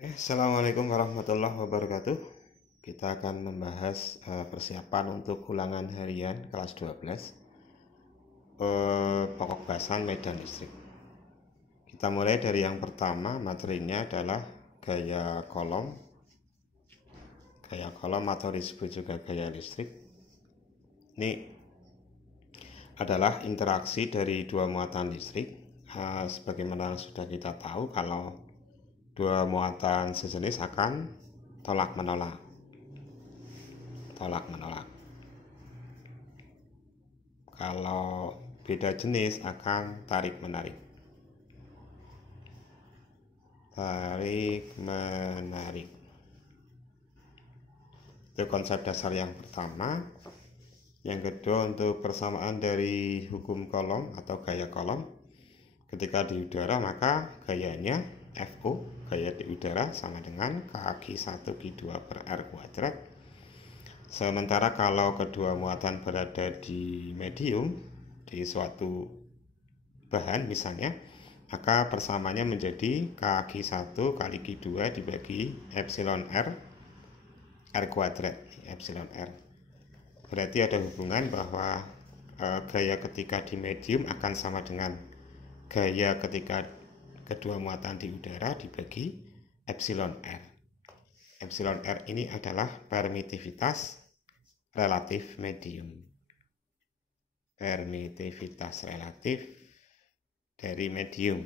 Assalamualaikum warahmatullahi wabarakatuh. Kita akan membahas persiapan untuk ulangan harian kelas 12 pokok bahasan medan listrik. Kita mulai dari yang pertama, materinya adalah gaya kolom. Gaya kolom atau disebut juga gaya listrik. Ini adalah interaksi dari dua muatan listrik. Sebagaimana sudah kita tahu, kalau dua muatan sejenis akan tolak menolak. Kalau beda jenis akan tarik menarik. Itu konsep dasar yang pertama. Yang kedua, untuk persamaan dari hukum kolom atau gaya kolom. Ketika di udara, maka gayanya FO, gaya di udara, sama dengan K(1)Q2 per R kuadrat. Sementara kalau kedua muatan berada di medium, di suatu bahan misalnya, maka persamanya menjadi K(1) kali Q2 dibagi epsilon R kuadrat, epsilon R. Berarti ada hubungan bahwa gaya ketika di medium akan sama dengan gaya ketika kedua muatan di udara dibagi epsilon R. Epsilon R ini adalah permitivitas relatif medium. Permitivitas relatif dari medium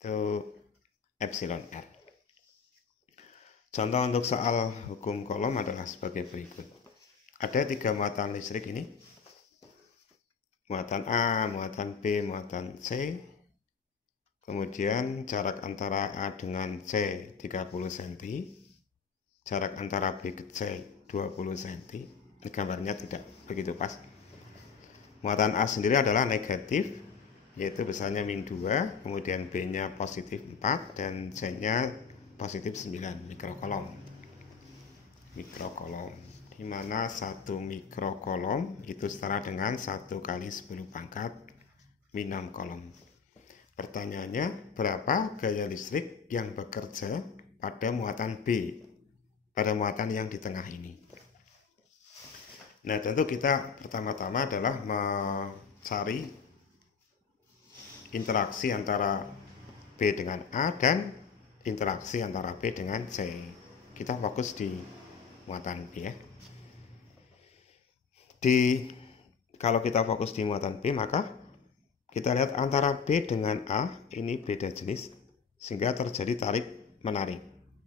itu epsilon R. Contoh untuk soal hukum kolom adalah sebagai berikut. Ada 3 muatan listrik ini. Muatan A, muatan B, muatan C. Kemudian jarak antara A dengan C 30 cm. Jarak antara B ke C 20 cm. Ini gambarnya tidak begitu pas. Muatan A sendiri adalah negatif, yaitu besarnya -2, kemudian B-nya positif 4, dan C-nya positif 9 mikrokolom. Di mana 1 mikrokolom itu setara dengan 1 kali 10 pangkat min 6 kolom. Pertanyaannya, berapa gaya listrik yang bekerja pada muatan B, pada muatan yang di tengah ini? Nah, tentu kita pertama-tama adalah mencari interaksi antara B dengan A dan interaksi antara B dengan C. Kita fokus di muatan B ya. Kalau kita fokus di muatan B, maka kita lihat antara B dengan A ini beda jenis, sehingga terjadi tarik menarik.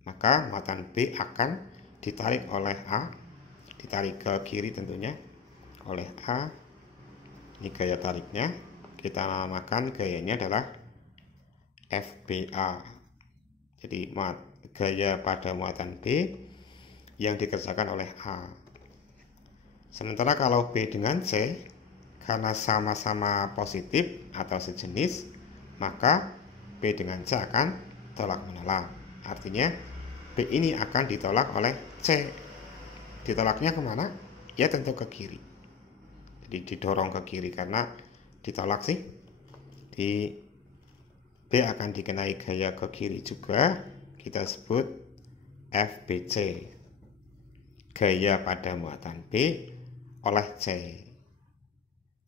Maka muatan B akan ditarik oleh A, ditarik ke kiri tentunya oleh A. Ini gaya tariknya, kita namakan gayanya adalah FBA. Jadi gaya pada muatan B yang dikerjakan oleh A. Sementara kalau B dengan C, karena sama-sama positif atau sejenis, maka B dengan C akan tolak menolak. Artinya B ini akan ditolak oleh C. Ditolaknya kemana? Ya tentu ke kiri. Jadi didorong ke kiri, karena ditolak sih. Di B akan dikenai gaya ke kiri juga, kita sebut FBC. Gaya pada muatan B oleh C.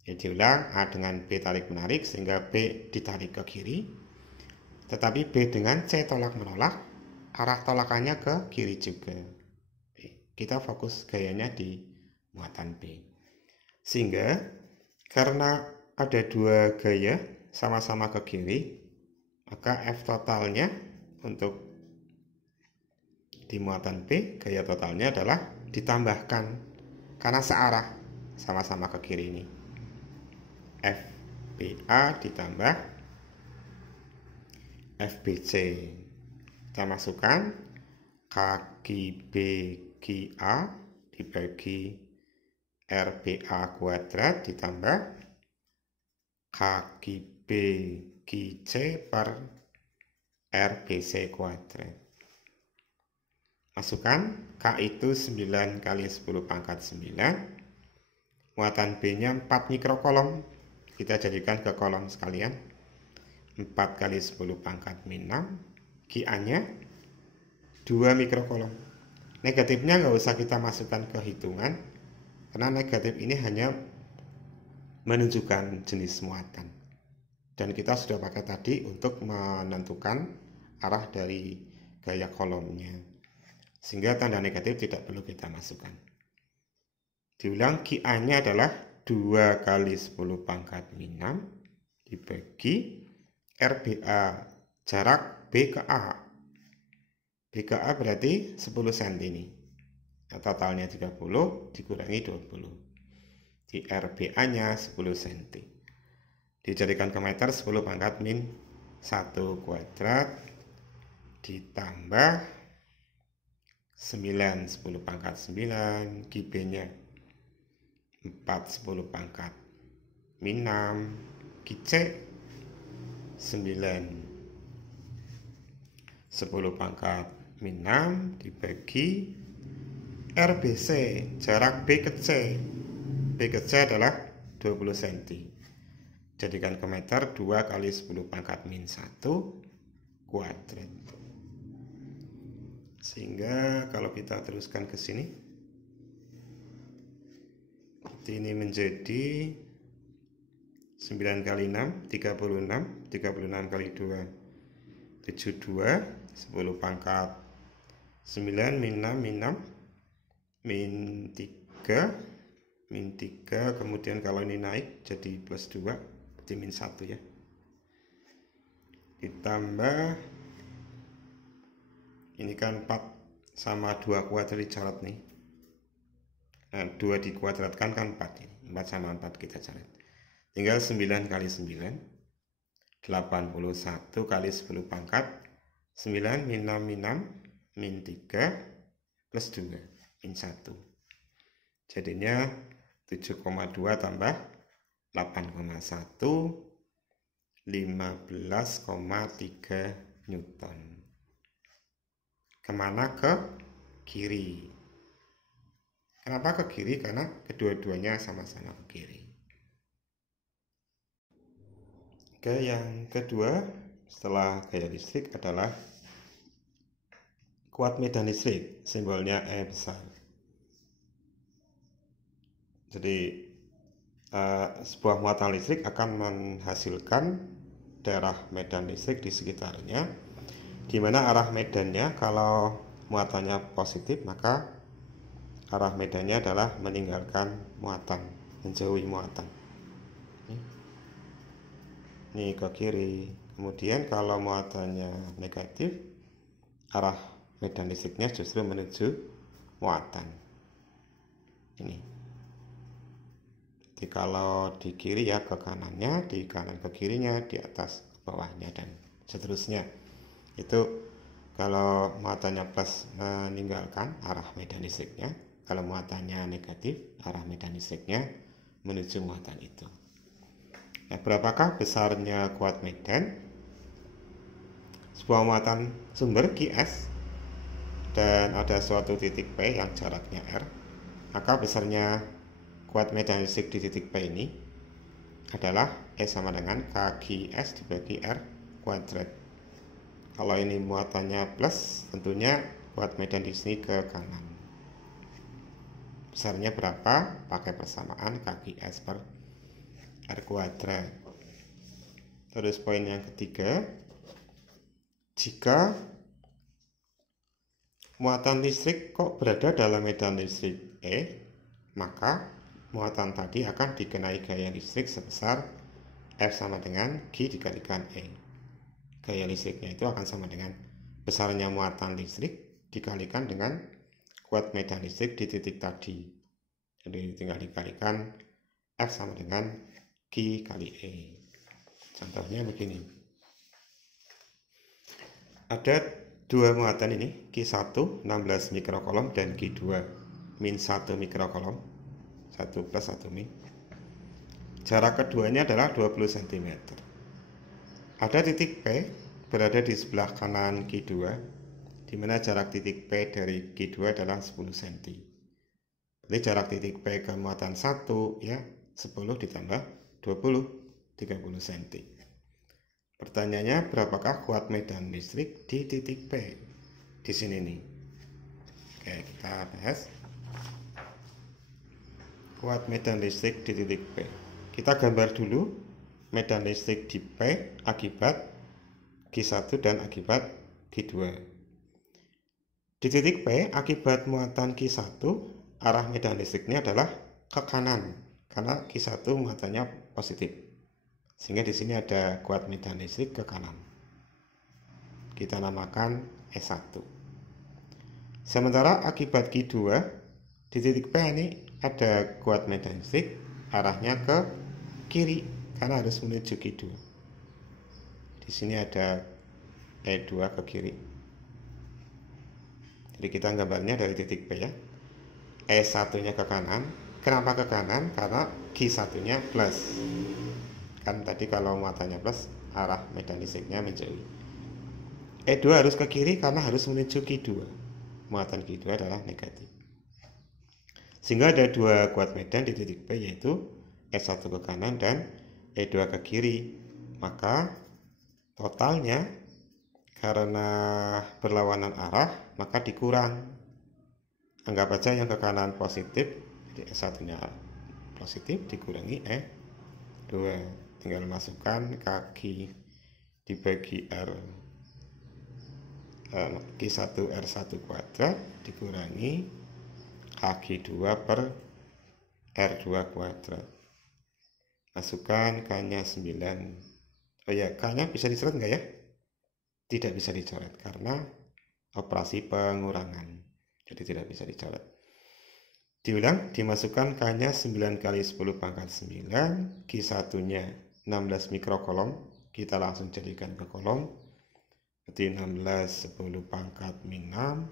Ya, diulang, A dengan B tarik menarik sehingga B ditarik ke kiri, tetapi B dengan C tolak menolak, arah tolakannya ke kiri juga. Kita fokus gayanya di muatan B. Sehingga karena ada 2 gaya sama-sama ke kiri, maka F totalnya untuk di muatan B, gaya totalnya adalah ditambahkan, karena searah sama-sama ke kiri ini. FBA ditambah FBC. Kita masukkan kaki BQA dibagi RBA kuadrat ditambah kaki BQC per RBC kuadrat. Masukkan K itu 9 kali 10 pangkat 9. Muatan B-nya 4 mikrokolom. Kita jadikan ke kolom sekalian. 4 kali 10 pangkat min 6 QA-nya 2 mikrokolom. Negatifnya nggak usah kita masukkan ke hitungan, karena negatif ini hanya menunjukkan jenis muatan. Dan kita sudah pakai tadi untuk menentukan arah dari gaya kolomnya. Sehingga tanda negatif tidak perlu kita masukkan. Diulang, QA-nya adalah 2 kali 10 pangkat min 6 dibagi RBA, jarak B ke A. B ke A berarti 10 cm ini. Nah, totalnya 30 dikurangi 20. Di RBA-nya 10 cm. Dijadikan ke meter 10 pangkat min 1 kuadrat ditambah 9 10 pangkat 9 QB-nya 4 10 pangkat min 6 QC 9 10 pangkat min 6 dibagi RBC, jarak B ke C. B ke C adalah 20 cm. Jadikan ke meter 2 kali 10 pangkat min 1 kuadrat. Sehingga kalau kita teruskan ke sini, ini menjadi 9 kali 6, 36, 36 kali 2, 72, 10 pangkat 9 min 6, min 3, kemudian kalau ini naik jadi plus 2, min 1 ya, ditambah ini kan 4 sama 2 kuadrat dicoret nih, nah 2 dikuadratkan kan 4 ini, 4 sama 4 kita coret, tinggal 9 kali 9 81 kali 10 pangkat 9 min 6 min 3 plus 2 min 1, jadinya 7,2 tambah 8,1 15,3 Newton. Kemana? Ke kiri. Kenapa ke kiri? Karena kedua-duanya sama-sama ke kiri. Oke, yang kedua setelah gaya listrik adalah kuat medan listrik, simbolnya E besar. Jadi sebuah muatan listrik akan menghasilkan daerah medan listrik di sekitarnya, di mana arah medannya kalau muatannya positif maka arah medannya adalah meninggalkan muatan, menjauhi muatan. Ini ke kiri. Kemudian kalau muatannya negatif, arah medan listriknya justru menuju muatan. Ini. Jadi kalau di kiri ya ke kanannya, di kanan ke kirinya, di atas ke bawahnya, dan seterusnya. Itu kalau muatannya plus meninggalkan arah medan listriknya, kalau muatannya negatif, arah medan listriknya menuju muatan itu. Nah, berapakah besarnya kuat medan? Sebuah muatan sumber QS dan ada suatu titik P yang jaraknya R, maka besarnya kuat medan listrik di titik P ini adalah E sama dengan KQS dibagi R kuadrat. Kalau ini muatannya plus, tentunya kuat medan di sini ke kanan. Besarnya berapa? Pakai persamaan KQS per R kuadrat. Terus poin yang ketiga, jika muatan listrik kok berada dalam medan listrik E, maka muatan tadi akan dikenai gaya listrik sebesar F sama dengan G dikalikan E. Gaya listriknya itu akan sama dengan besarnya muatan listrik dikalikan dengan kuat medan listrik di titik tadi. Jadi tinggal dikalikan F sama dengan G kali E. Contohnya begini. Ada dua muatan ini, Q1 16 mikrokolom dan Q2 min 1 mikrokolom. 1 plus 1 min. Jarak keduanya adalah 20 cm. Ada titik P berada di sebelah kanan Q2, di mana jarak titik P dari Q2 adalah 10 cm. Jadi jarak titik P ke muatan 1 ya 10 ditambah 20, 30 cm. Pertanyaannya, berapakah kuat medan listrik di titik P? Di sini nih. Oke, kita bahas. Kuat medan listrik di titik P. Kita gambar dulu medan listrik di P akibat Q1 dan akibat Q2. Di titik P, akibat muatan Q1, arah medan listriknya adalah ke kanan karena Q1 muatannya positif. Sehingga di sini ada kuat medan listrik ke kanan. Kita namakan E1. Sementara akibat Q2 di titik P ini ada kuat medan listrik arahnya ke kiri karena harus menuju Q2. Di sini ada E2 ke kiri. Jadi kita gambarnya dari titik P ya. E1-nya ke kanan. Kenapa ke kanan? Karena Q1-nya plus. Kan tadi kalau muatannya plus, arah medan listriknya menjauh. E2 harus ke kiri karena harus menuju Q2. Muatan Q2 adalah negatif. Sehingga ada dua kuat medan di titik P, yaitu E1 ke kanan dan E2 ke kiri. Maka totalnya karena berlawanan arah, maka dikurang. Anggap aja yang ke kanan positif, jadi E1-nya positif dikurangi E2. Tinggal masukkan kaki dibagi Q1 R1 kuadrat dikurangi kaki 2 per R2 kuadrat. Masukkan K-nya 9. Oh ya, K-nya bisa dicoret enggak ya? Tidak bisa dicoret karena operasi pengurangan. Jadi tidak bisa dicoret. Diulang, dimasukkan K-nya 9 kali 10 pangkat 9, Q1-nya 16 mikrokolom, kita langsung jadikan ke kolom. Jadi 16 10 pangkat min 6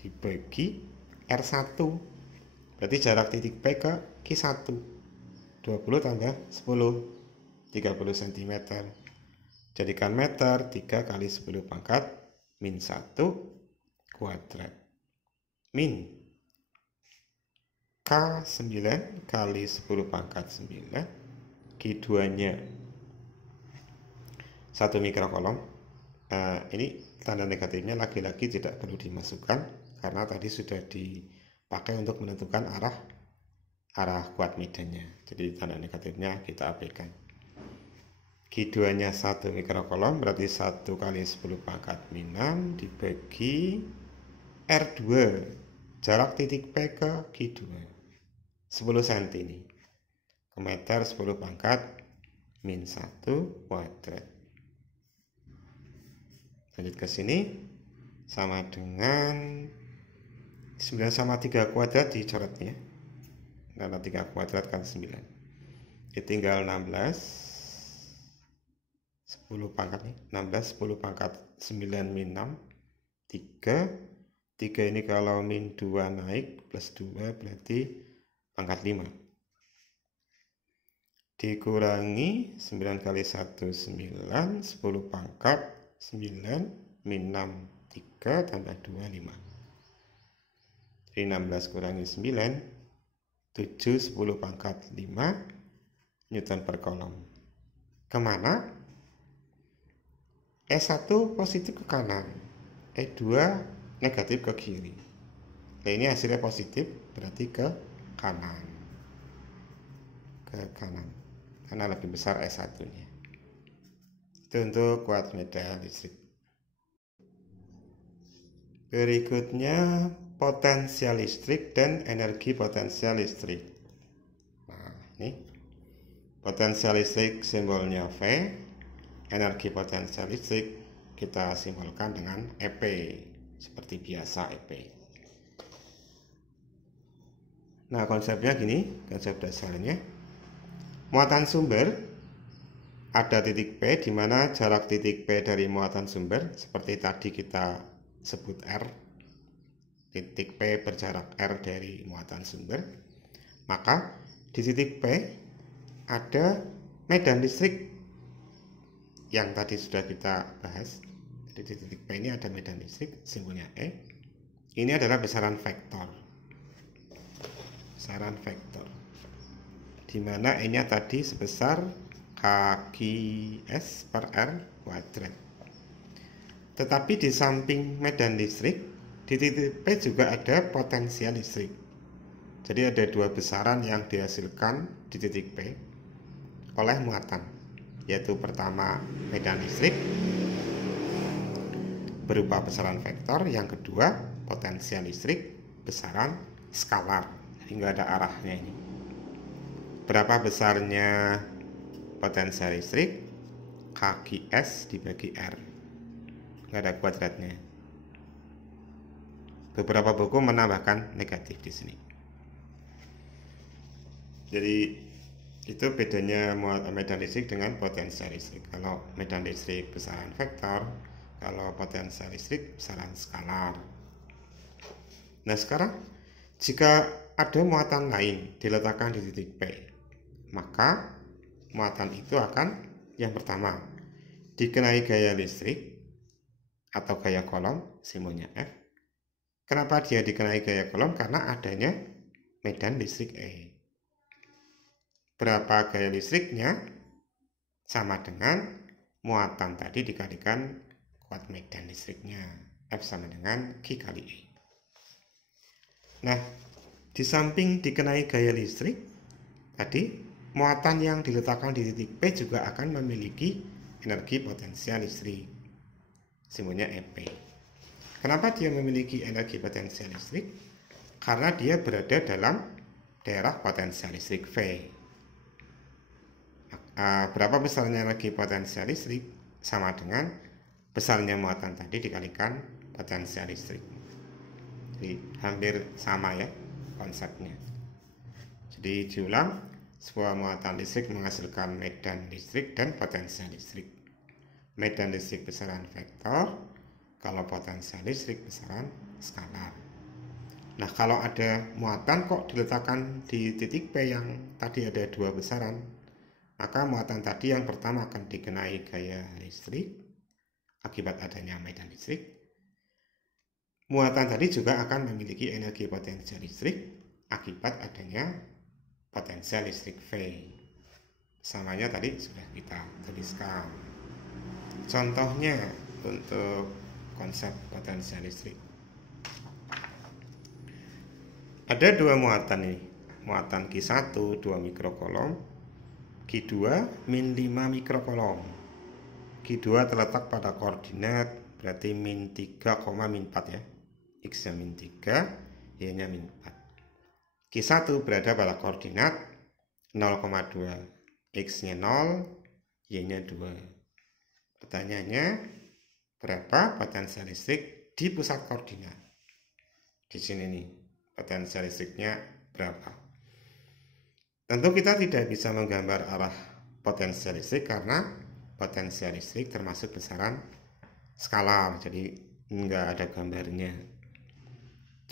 dibagi R1. Berarti jarak titik P ke Q1 20 tambah 10 30 cm. Jadikan meter 3 kali 10 pangkat min 1 kuadrat. Min K9 kali 10 pangkat 9, Q2-nya 1 mikrokolom. Ini tanda negatifnya lagi-lagi tidak perlu dimasukkan karena tadi sudah dipakai untuk menentukan arah kuat medannya. Jadi tanda negatifnya kita abaikan. Q2-nya 1 mikrokolom berarti 1 kali 10 pangkat min 6 dibagi R2. Jarak titik P ke Q2 10 cm ini. Ke meter 10 pangkat min 1 kuadrat. Lanjut ke sini sama dengan 9 sama 3 kuadrat dicoretnya. Karena 3 kuadrat kan 9. Tinggal 16 10 pangkat nih. 16 10 pangkat 9 min 6 3 ini kalau min 2 naik plus 2 berarti pangkat 5. Dikurangi 9 kali 1 9, 10 pangkat 9 min 6 3 tambah 2 5. Jadi 16 kurangi 9 7 10 pangkat 5 Newton per kolom. Kemana? E1 positif ke kanan, E2 negatif ke kiri. Nah, ini hasilnya positif berarti ke kanan. Ke kanan karena lebih besar E1-nya. Itu untuk kuat medan listrik. Berikutnya potensial listrik dan energi potensial listrik. Nah, ini potensial listrik simbolnya V, energi potensial listrik kita simbolkan dengan EP seperti biasa EP. Nah, konsepnya gini, konsep dasarnya. Muatan sumber ada titik P di mana jarak titik P dari muatan sumber seperti tadi kita sebut R. Titik P berjarak R dari muatan sumber. Maka di titik P ada medan listrik yang tadi sudah kita bahas. Jadi di titik P ini ada medan listrik simbolnya E. Ini adalah besaran vektor. Besaran vektor. Di mana E-nya tadi sebesar K KGS per R kuadrat. Tetapi di samping medan listrik, di titik P juga ada potensial listrik. Jadi ada dua besaran yang dihasilkan di titik P oleh muatan, yaitu pertama medan listrik berupa besaran vektor, yang kedua potensial listrik besaran skalar. Jadi nggak ada arahnya ini. Berapa besarnya potensial listrik? KGS dibagi R. Nggak ada kuadratnya. Beberapa buku menambahkan negatif di sini. Jadi itu bedanya medan listrik dengan potensial listrik. Kalau medan listrik besaran vektor, kalau potensial listrik besaran skalar. Nah sekarang jika ada muatan lain diletakkan di titik P, maka muatan itu akan yang pertama dikenai gaya listrik atau gaya kolom, simbolnya F. Kenapa dia dikenai gaya kolom? Karena adanya medan listrik E. Berapa gaya listriknya? Sama dengan muatan tadi dikalikan kuat medan listriknya. F sama dengan Q kali E. Nah, di samping dikenai gaya listrik, tadi muatan yang diletakkan di titik P juga akan memiliki energi potensial listrik. Simbolnya EP. Kenapa dia memiliki energi potensial listrik? Karena dia berada dalam daerah potensial listrik V. Berapa besarnya energi potensial listrik? Sama dengan besarnya muatan tadi dikalikan potensial listrik. Jadi hampir sama ya konsepnya. Jadi diulang, sebuah muatan listrik menghasilkan medan listrik dan potensial listrik. Medan listrik besaran vektor, kalau potensial listrik besaran skalar. Nah, kalau ada muatan kok diletakkan di titik P yang tadi ada dua besaran, maka muatan tadi yang pertama akan dikenai gaya listrik akibat adanya medan listrik. Muatan tadi juga akan memiliki energi potensial listrik akibat adanya potensial listrik V. Samanya tadi sudah kita tuliskan. Contohnya untuk konsep potensial listrik. Ada dua muatan nih. Muatan Q1 2 mikrokolom, Q2 min 5 mikrokolom. Q2 terletak pada koordinat berarti min 3, min 4 ya. X nya min 3, Y nya min 4. Q1 berada pada koordinat 0,2, X nya 0, Y nya 2. Pertanyaannya, berapa potensial listrik di pusat koordinat? Di sini nih, potensial listriknya berapa? Tentu kita tidak bisa menggambar arah potensial listrik karena potensial listrik termasuk besaran skalar, jadi nggak ada gambarnya.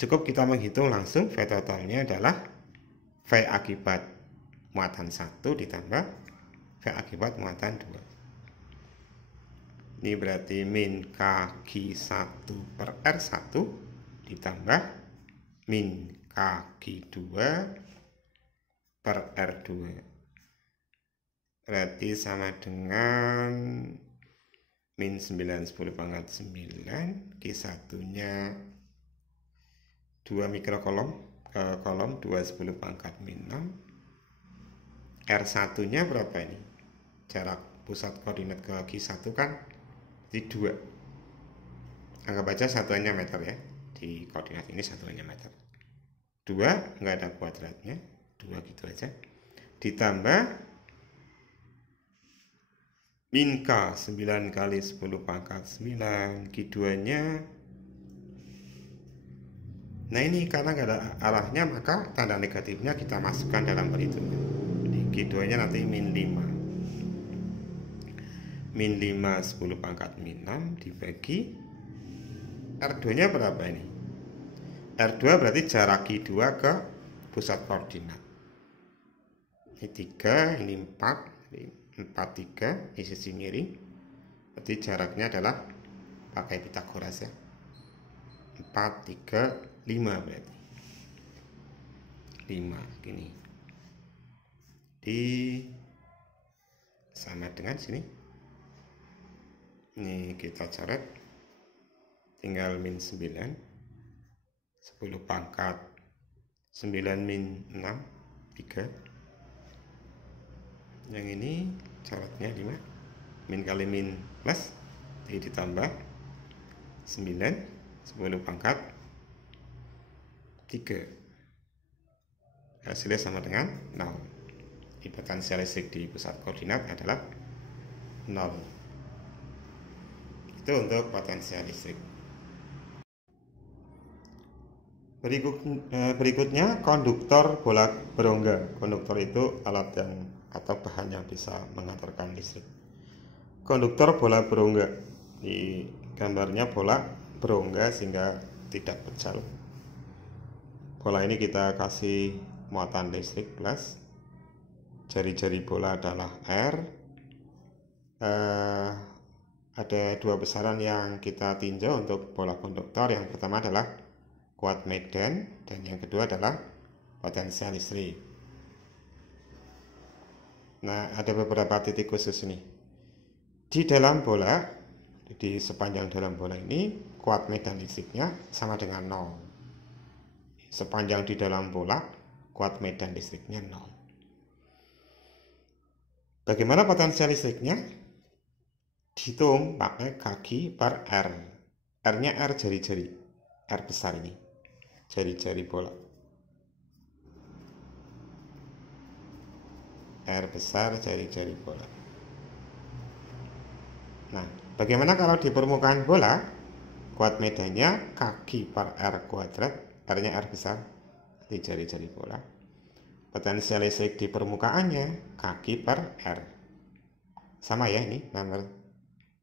Cukup kita menghitung langsung V totalnya adalah V akibat muatan 1 ditambah V akibat muatan 2. Ini berarti min KQ1 per R1 ditambah min KQ2 per R2. Berarti sama dengan min 9 10 pangkat 9. Q1 nya 2 mikrokolom ke kolom 2 10 pangkat min 6. R1 nya berapa ini? Jarak pusat koordinat ke Q1 kan di 2. Anggap aja satuannya meter ya. Di koordinat ini satuannya meter. 2 nggak ada kuadratnya, 2 gitu aja. Ditambah min K 9 kali 10 pangkat 9. Q2 nya, nah ini karena nggak ada arahnya maka tanda negatifnya kita masukkan dalam perhitungan. Jadi Q2 nya nanti min 5. Min 5 10 pangkat min 6 dibagi R2 nya berapa ini? R2 berarti jarak Q2 ke pusat koordinat. Ini 3, ini 4, ini 4 3 di sisi miring. Berarti jaraknya adalah pakai Pitagoras ya. 4 3 5 berarti. 5 gini. Di sama dengan sini. Ini kita coret, tinggal min 9, 10 pangkat 9 min 6, 3. Yang ini coretnya 5, min kali min plus, jadi ditambah 9, 10 pangkat 3. Hasilnya sama dengan 0. Potensial listrik di pusat koordinat adalah 0. Itu untuk potensial listrik. Berikutnya konduktor bola berongga. Konduktor itu alat yang atau bahan yang bisa mengantarkan listrik. Konduktor bola berongga, di gambarnya bola berongga sehingga tidak pecah. Bola ini kita kasih muatan listrik plus, jari-jari bola adalah R. Ada dua besaran yang kita tinjau untuk bola konduktor. Yang pertama adalah kuat medan dan yang kedua adalah potensial listrik. Nah, ada beberapa titik khusus ini. Di dalam bola, di sepanjang dalam bola ini, kuat medan listriknya sama dengan 0. Sepanjang di dalam bola, kuat medan listriknya 0. Bagaimana potensial listriknya? Dihitung pakai kaki per R. R-nya R jari-jari, R besar ini, jari-jari bola. R besar jari-jari bola. Nah, bagaimana kalau di permukaan bola, kuat medannya kaki per R kuadrat, R-nya R besar, di jari-jari bola. Potensial listrik di permukaannya kaki per R. Sama ya ini nomor.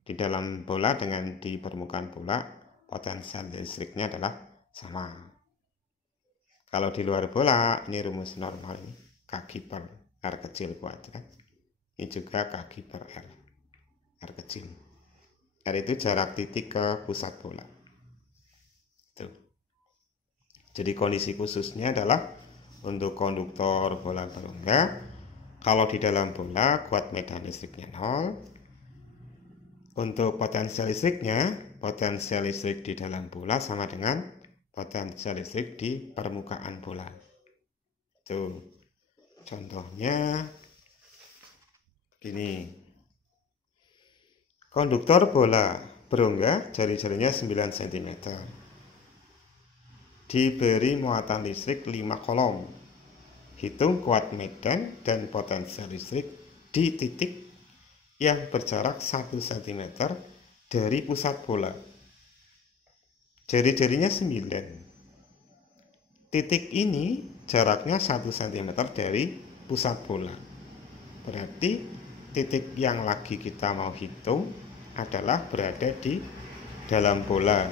Di dalam bola dengan di permukaan bola, potensial listriknya adalah sama. Kalau di luar bola, ini rumus normal ini, kaki per R kecil kuadrat. Ini juga kaki per R kecil. R itu jarak titik ke pusat bola. Tuh. Jadi kondisi khususnya adalah untuk konduktor bola berongga, kalau di dalam bola kuat medan listriknya 0. Untuk potensial listriknya, potensial listrik di dalam bola sama dengan potensial listrik di permukaan bola. Tuh, contohnya gini. Konduktor bola berongga, jari-jarinya 9 cm. Diberi muatan listrik 5 kolom. Hitung kuat medan dan potensial listrik di titik yang berjarak 1 cm dari pusat bola. Jari-jarinya 9. Titik ini jaraknya 1 cm dari pusat bola. Berarti titik yang lagi kita mau hitung adalah berada di dalam bola.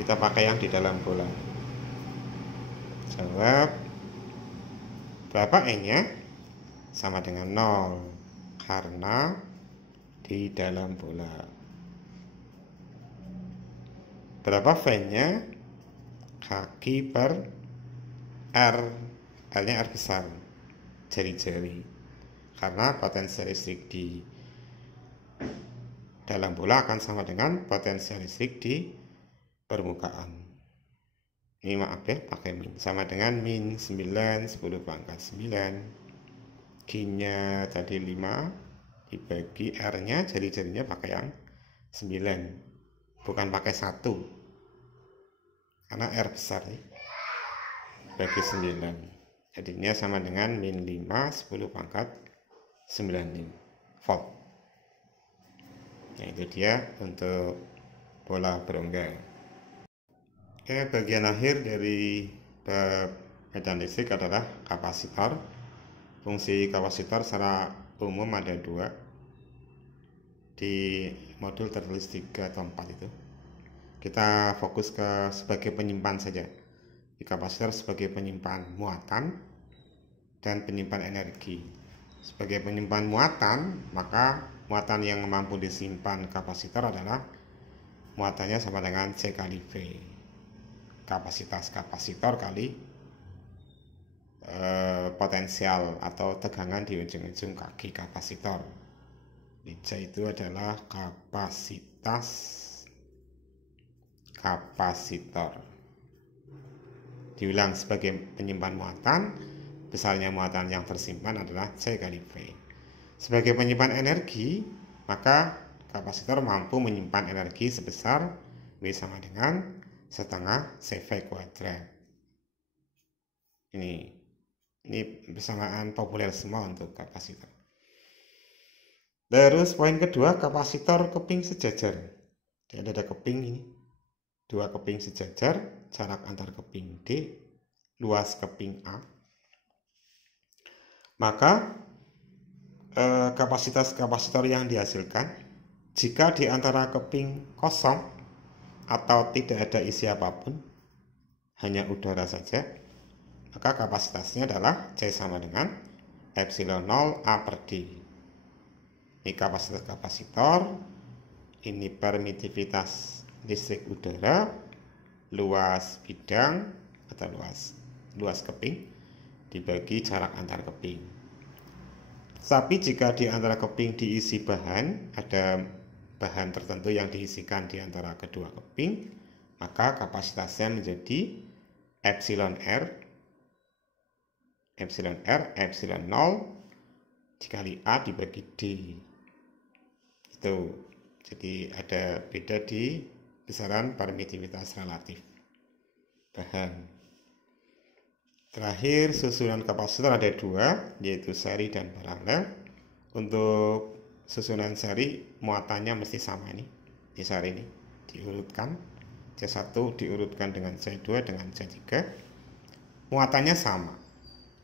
Kita pakai yang di dalam bola. Jawab, berapa N-nya? Sama dengan 0. Karena di dalam bola. Berapa V-nya? Kaki per R. R-nya R besar, jari-jari. Karena potensial listrik di dalam bola akan sama dengan potensial listrik di permukaan. Ini maaf ya, pakai min. Sama dengan min 9, 10 pangkat 9. G-nya tadi 5 dibagi R-nya, jari-jarinya pakai yang 9, bukan pakai 1 karena R besar nih, bagi 9, jadinya sama dengan min 5 10 pangkat 9 volt. Nah, itu dia untuk bola berongga. Oke, bagian akhir dari medan listrik adalah kapasitor. Fungsi kapasitor secara umum ada 2. Di modul tertulis 3 atau 4 itu. Kita fokus ke sebagai penyimpan saja. Di kapasitor sebagai penyimpan muatan dan penyimpan energi. Sebagai penyimpan muatan, maka muatan yang mampu disimpan kapasitor adalah muatannya sama dengan C kali V. Kapasitas kapasitor kali potensial atau tegangan di ujung-ujung kaki kapasitor. C itu adalah kapasitas kapasitor. Diulang, sebagai penyimpan muatan, besarnya muatan yang tersimpan adalah C kali V. Sebagai penyimpan energi, maka kapasitor mampu menyimpan energi sebesar V sama dengan setengah CV kuadrat. Ini persamaan populer semua untuk kapasitor. Terus poin kedua, kapasitor keping sejajar. Jadi ada keping ini, dua keping sejajar, jarak antar keping D, luas keping A. Maka kapasitas kapasitor yang dihasilkan, jika di antara keping kosong atau tidak ada isi apapun, hanya udara saja, maka kapasitasnya adalah C sama dengan epsilon 0 A per D. Ini kapasitas kapasitor, ini permitivitas listrik udara, luas bidang atau luas keping dibagi jarak antar keping. Tapi jika di antara keping diisi bahan, ada bahan tertentu yang diisikan di antara kedua keping, maka kapasitasnya menjadi epsilon R epsilon 0 dikali A dibagi D. Itu. Jadi ada beda di besaran permitivitas relatif bahan. Terakhir, susunan kapasitor ada dua, yaitu seri dan paralel. Untuk susunan seri, muatannya mesti sama nih. Di seri ini diurutkan, C1 diurutkan dengan C2 dengan C3. Muatannya sama,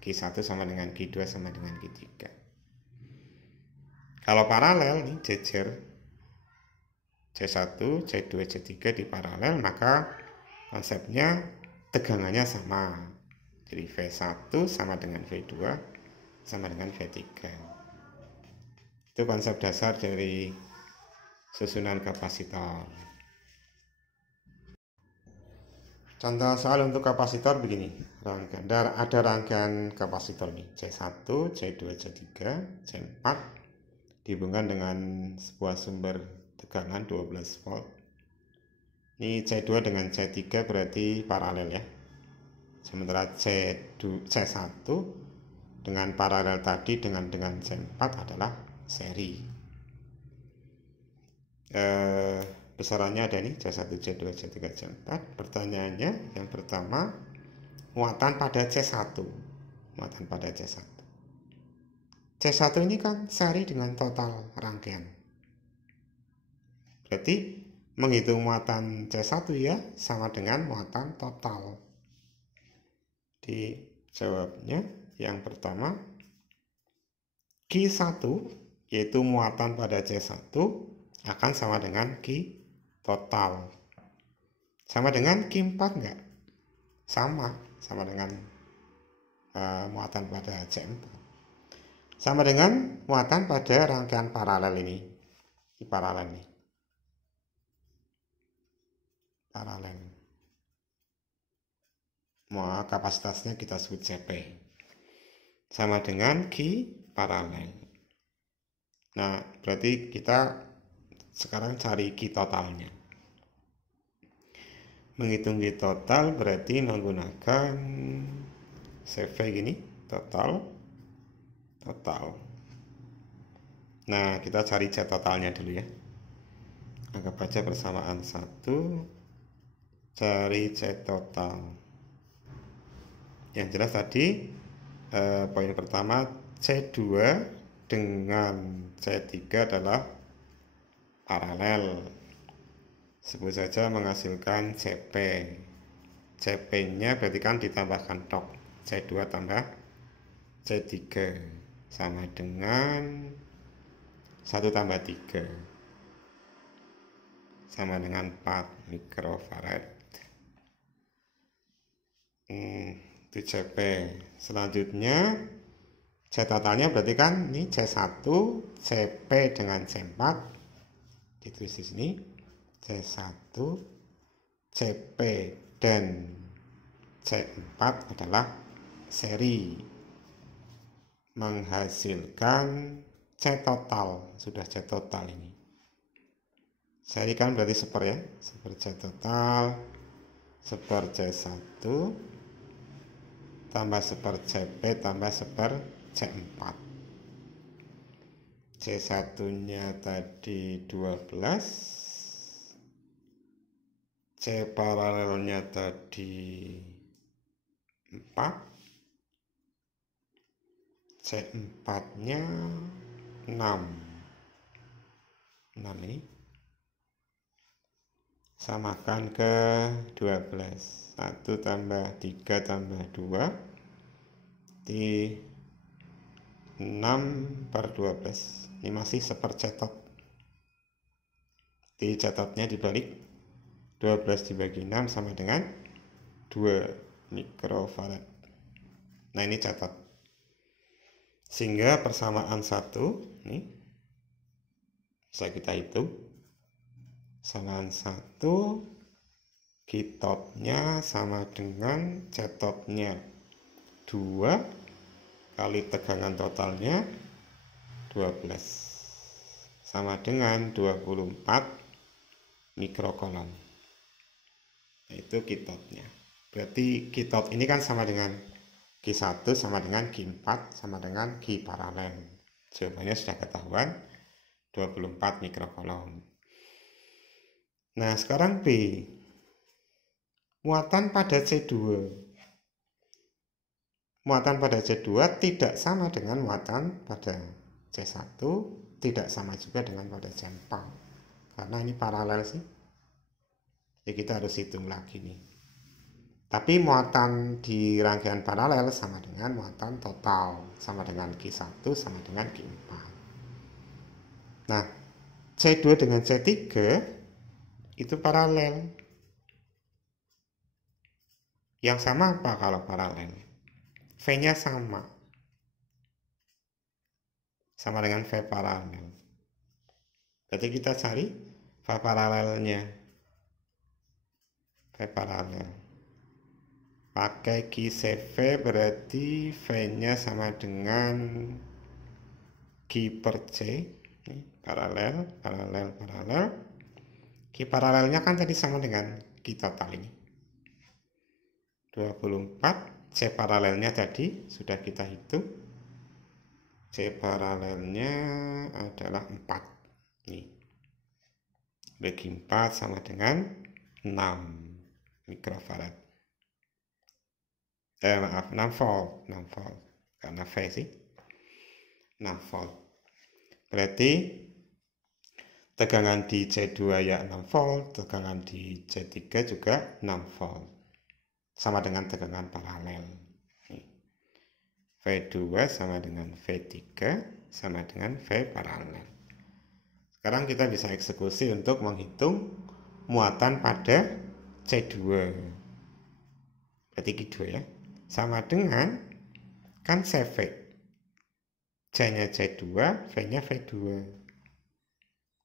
Q1 sama dengan Q2 sama dengan Q3. Kalau paralel nih, jejer C1, C2, C3 di paralel, maka konsepnya tegangannya sama. Jadi V1 sama dengan V2 sama dengan V3. Itu konsep dasar dari susunan kapasitor. Contoh soal untuk kapasitor begini. Ada rangkaian kapasitor nih, C1, C2, C3, C4 dihubungkan dengan sebuah sumber tegangan 12 volt. Ini C2 dengan C3 berarti paralel ya. Sementara C1 dengan paralel tadi dengan C4 adalah seri. Besarannya ada nih, C1, C2, C3, C4. Pertanyaannya yang pertama, muatan pada C1. Muatan pada C1. C1 ini kan seri dengan total rangkaian. Berarti menghitung muatan C1 ya sama dengan muatan total. Di jawabnya yang pertama, Q1 yaitu muatan pada C1 akan sama dengan Q total. Sama dengan Q4 enggak? Sama dengan muatan pada C4. Sama dengan muatan pada rangkaian paralel ini. Di paralel nih. Paralel. Kapasitasnya kita sebut CP. Sama dengan Q paralel. Nah, berarti kita sekarang cari Q totalnya. Menghitung Q total berarti menggunakan CV gini, total. Nah, kita cari C totalnya dulu ya. Anggap aja persamaan 1, cari C total. Yang jelas tadi poin pertama, C2 dengan C3 adalah paralel. Sebut saja menghasilkan CP. CP-nya berarti kan ditambahkan tok. C2 tambah C3 sama dengan 1 tambah 3 sama dengan 4 mikrofarad. Itu CP. Selanjutnya C totalnya berarti kan ini C1 CP dengan C4 ditulis di sini. C1 CP dan C4 adalah seri menghasilkan C total. Sudah C total ini. Seri kan berarti seper ya, seper C total, seper C1 tambah seper CP tambah seper C4. C1 nya tadi 12, C paralelnya tadi 4, C4 nya 6 ini samakan ke 12. 1 tambah 3 tambah 2 di 6 per 12. Ini masih sepercetot. Di catatnya dibalik 12 dibagi 6 sama dengan 2 mikrofarad. Nah ini catat. Sehingga persamaan 1 ini bisa kita hitung. Persamaan 1 kitotnya sama dengan cetotnya 2 kali tegangan totalnya 12 sama dengan 24 mikrokolom. Itu kitotnya. Berarti kitot ini kan sama dengan Q1 sama dengan Q4 sama dengan Q paralel. Jawabannya sudah ketahuan 24 mikrokolom. Nah sekarang B, muatan pada C2. Muatan pada C2 tidak sama dengan muatan pada C1, tidak sama juga dengan pada C4. Karena ini paralel sih. Ya kita harus hitung lagi nih. Tapi muatan di rangkaian paralel sama dengan muatan total, sama dengan Q1 sama dengan Q4. Nah, C2 dengan C3 itu paralel. Yang sama apa kalau paralel? V-nya sama. Sama dengan V paralel. Berarti kita cari V paralelnya. V paralel. Pakai QCV berarti V-nya sama dengan Q per C. Paralel, paralel, paralel. Q paralelnya kan tadi sama dengan Q total ini. 24. C paralelnya tadi sudah kita hitung. C paralelnya adalah 4. Nih. Bagi 4 sama dengan 6 mikrofarad. Maaf, 6 volt. 6 volt. Karena V sih. 6 volt. Berarti tegangan di C2 ya 6 volt, tegangan di C3 juga 6 volt. Sama dengan tegangan paralel. V2 sama dengan V3 sama dengan V paralel. Sekarang kita bisa eksekusi untuk menghitung muatan pada C2. Berarti Q2 ya. Sama dengan kan CV. C-nya C2, V-nya V2.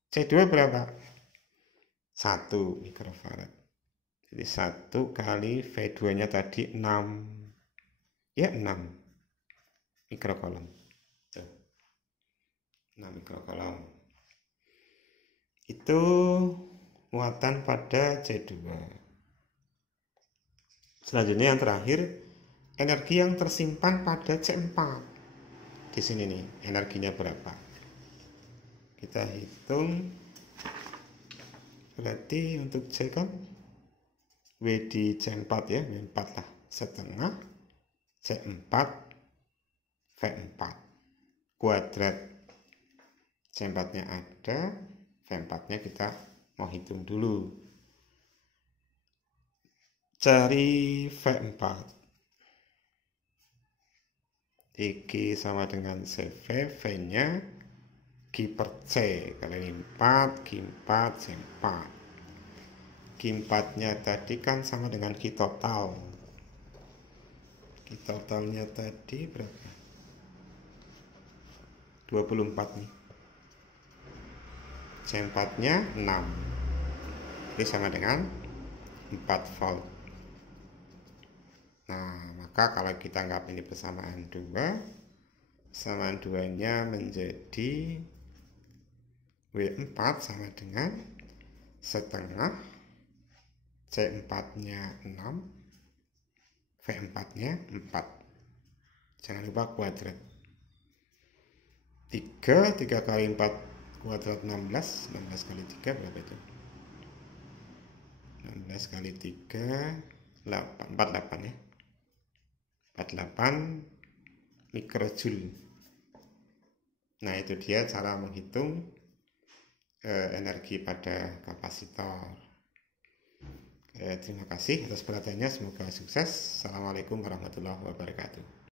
C2 berapa? 1 mikrofarad. Jadi 1 kali V2-nya tadi 6. Ya 6 mikrokolom. 6 mikrokolom. Itu muatan pada C2. Selanjutnya yang terakhir, energi yang tersimpan pada C4. Di sini nih, energinya berapa? Kita hitung. Berarti untuk C kan W di C4 ya, W4 lah, setengah C4 V4 kuadrat. C4 nya ada, V4 nya kita mau hitung dulu. Cari V4. Q sama dengan CV, V-nya Q per C. Kalau ini 4, Q4, C4. Q4-nya tadi kan sama dengan Q total. Q totalnya tadi berapa? 24 nih. C4-nya 6. Jadi sama dengan 4 volt. Nah, maka Maka kalau kita anggap ini persamaan 2, persamaan 2-nya menjadi W4 sama dengan setengah, C4-nya 6, V4-nya 4. Jangan lupa kuadrat. 3 kali 4 kuadrat 16. 16 kali 3 berapa itu? 16 kali 3 48 ya. 48 mikrojoule. Nah, itu dia cara menghitung energi pada kapasitor. Terima kasih atas perhatiannya, semoga sukses. Assalamualaikum warahmatullahi wabarakatuh.